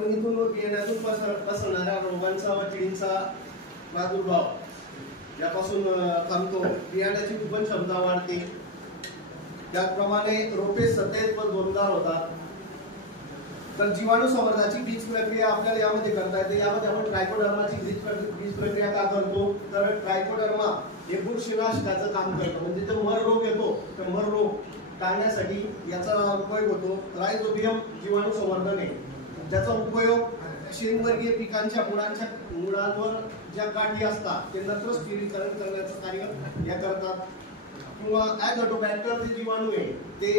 जमिनीतून व बियाण्यातून पसरणाऱ्या रोगांचा व किडींचा प्रादुर्भाव यापासून थांबतो, बियाण्याची उगवण क्षमता वाढते, त्याचप्रमाणे रोपे सतेज व दोनदार होतात। तर जीवाणू संवर्धनाची बीज प्रक्रिया आपल्याला यामध्ये करता येते। यामध्ये आपण ट्रायकोडर्माची बीज प्रक्रिया का करतो, तर ट्रायकोडर्मा हे बुरशीनाशकाचं काम करतो, म्हणजे जो मर रोग येतो तर मर रोग टाळण्यासाठी याचा उपयोग होतो। राइझोबियम जीवाणू संवर्धन आहे, ज्याचा उपयोग शेंगवर्गीय पिकांच्या मुळांवर ज्या गाठी असतात ते नत्र स्थिरीकरण करण्याचं कार्य या करतात। किंवा ॲझोटोबॅक्टर जे जीवाणू आहे ते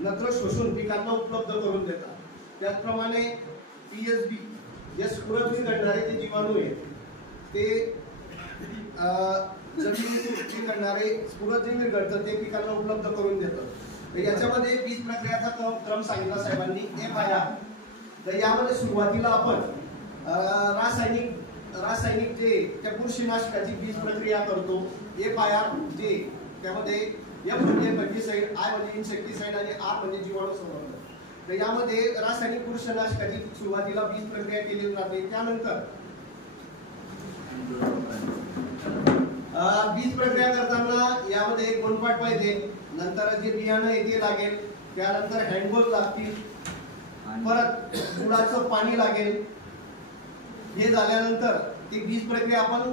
नत्र शोषून पिकांना उपलब्ध करून देतात। त्याचप्रमाणे पीएसबी जे स्फुरद विरघळणारे जे जीवाणू आहेत ते जमिनीतून करणारे स्फुरद जे विरघळतं ते पिकांना उपलब्ध करून देतं। तर याच्यामध्ये बीज प्रक्रियाचा क्रम सांगितला साहेबांनी। तर यामध्ये सुरुवातीला आपण रासायनिक जे त्या बुरशीनाशकाची बीज प्रक्रिया करतो। जे त्यामध्ये एफ म्हणजे फंगिसाइड, आय म्हणजे इन्सेक्टिसाइड आणि आर म्हणजे जीवाणू संवर्धन। तर यामध्ये रासायनिक बुरशीनाशकाची सुरुवातीला बीज प्रक्रिया केली जाते। त्यानंतर बीज प्रक्रिया करताना यामध्ये एक गोंडपाट पाहिजे, नंतर जे बियाणं आहे ते लागेल, त्यानंतर हँडबॉल लागतील, परत गुळाचं पाणी लागेल। हे झाल्यानंतर ती बीज प्रक्रिया आपण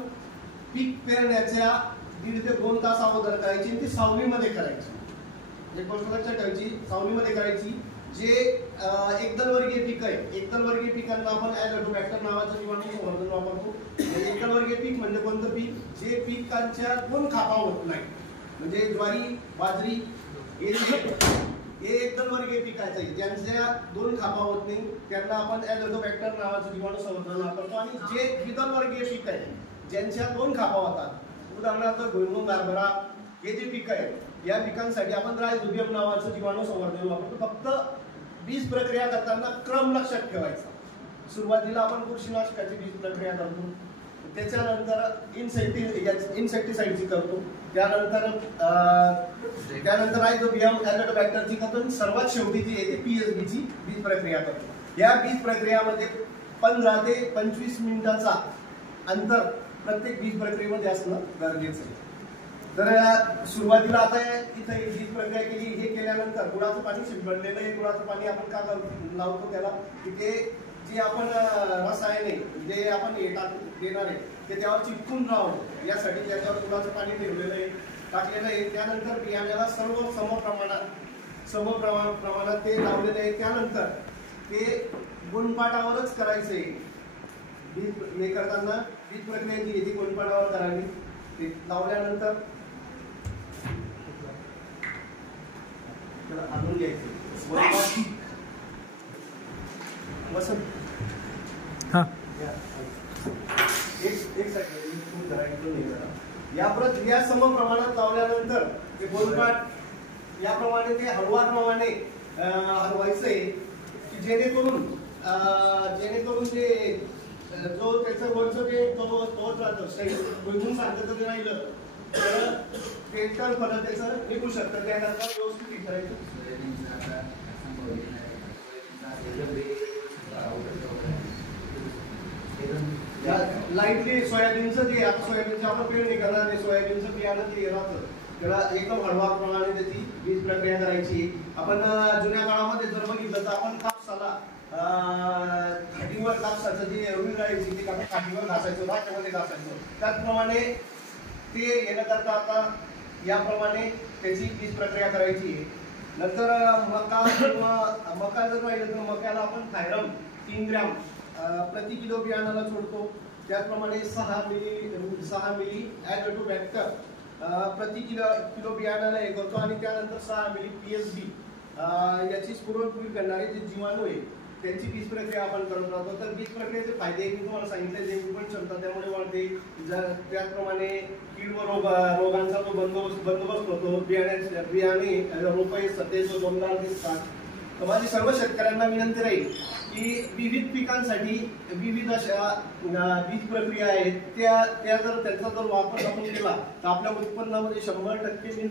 पीक पेरण्याच्या 1.5 ते 2 तास अगोदर करायची आणि ती सावलीमध्ये करायची। एक गोष्ट लक्षात ठेवायची, सावलीमध्ये करायची। जे एकदलवर्गीय पीक आहे, एकदलवर्गीय पिकांना आपण ॲझोटोबॅक्टर नावाचं जीवाणू संवर्धन वापरतो। एकदलवर्गीय पीक म्हणजे कोणतं पीक, जे पिकांच्या 2 खापा होत नाही, म्हणजे ज्वारी, बाजरी हे एकदलवर्गीय पिकाचं आहे, ज्यांच्या 2 खापा होत नाही त्यांना आपण ॲझोटोबॅक्टर नावाचं जीवाणू संवर्धन वापरतो। आणि जे द्विदलवर्गीय पीक आहे, ज्यांच्या 2 खापा होतात, उदाहरणार्थ भुईमूग, हरभरा हे जे पीक आहे, या पिकांसाठी आपण राइझोबियम नावाचं जीवाणू संवर्धन वापरतो। फक्त बीज प्रक्रिया करताना क्रम लक्षात ठेवायचा। सुरुवातीला आपण बुरशीनाशकाची बीज प्रक्रिया करतो, त्याच्यानंतर इन्सेक्टिसाइडची करतो, त्यानंतर राइझोबियम ॲझोटोबॅक्टरची करतो आणि सर्वात शेवटी जी आहे ती पीएसबीची बीज प्रक्रिया करतो। या बीज प्रक्रियामध्ये 15 ते 25 मिनिटाचा अंतर प्रत्येक बीज प्रक्रियेमध्ये असणं गरजेचं आहे। तर सुरुवातीला आता इथे बीज प्रक्रिया केली, हे केल्यानंतर गुळाचं पाणी शिंपडलेलं आहे। गुळाचं पाणी आपण का लावतो त्याला, तिथे जे आपण रसायन आहे जे आपण देणार आहे ते त्यावर चिटकून राहावं यासाठी त्याच्यावर गुळाचं पाणी टाकलेलं आहे। त्यानंतर बियाण्याला सर्व समप्रमाणात ते लावलेलं आहे। त्यानंतर ते गुणपाटावरच करायचंय। हे करताना बीज प्रक्रिया जी आहे ती गुणपाटावर करावी। ते लावल्यानंतर आणून घ्यायचं या समप्रमाणात लावल्यानंतर ते गोलपाट याप्रमाणे ते हळवाप्रमाणे हलवायचंय की जेणेकरून ते जो त्याचं वरचं ते तोच राहतं भुईमूग सारखं जर राहिलं तर ते फळ त्याचं निघू शकतं। त्यानंतर व्यवस्थित करायचं। लाईटली सोयाबीनचं जे आता सोयाबीनचं आपण पेरणी करणार आहे, सोयाबीनचं बियाणं जे राहतं त्याला एकदम हळवाप्रमाणे त्याची बीज प्रक्रिया करायची। आपण जुन्या काळामध्ये जर बघितलं तर आपण कापसाला खाटीवर कापसाचं जे रुई राहायची ती आपण खाटीवर घासायचो, भाच्यामध्ये घासायचो। त्याचप्रमाणे ते येण्याकरता आता याप्रमाणे त्याची बीज प्रक्रिया करायची आहे। नंतर मका जर राहिलं तर मक्याला आपण थायरम 3 ग्रॅम प्रति किलो बियाणाला सोडतो। त्याचप्रमाणे 6 मिली ॲझोटोबॅक्टर प्रति किलो बियाणाला हे करतो आणि त्यानंतर 6 मिली पीएसबी याची स्फुरद करणारे जे जीवाणू आहे त्यांची बीज प्रक्रिया आपण करत राहतो। तर बीज प्रक्रियेचे फायदे मी तुम्हाला सांगितले, जे उगवण क्षमता त्यामुळे वाढते, त्याचप्रमाणे कीड व रोगांचा तो बंदोबस्त होतो, बियाणे रोपे सतेज व दोनदार दिसतात। तर माझी सर्व शेतकऱ्यांना विनंती राहील की विविध पिकांसाठी विविध अशा बीज प्रक्रिया आहेत, त्या जर त्यांचा जर वापर आपण केला तर आपल्या उत्पन्नामध्ये 100% मी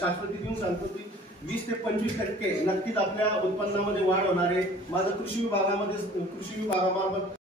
शाश्वती देऊन सांगतो की 20 ते 25% नक्कीच आपल्या उत्पन्नामध्ये वाढ होणार आहे. माझं कृषी विभागामार्फत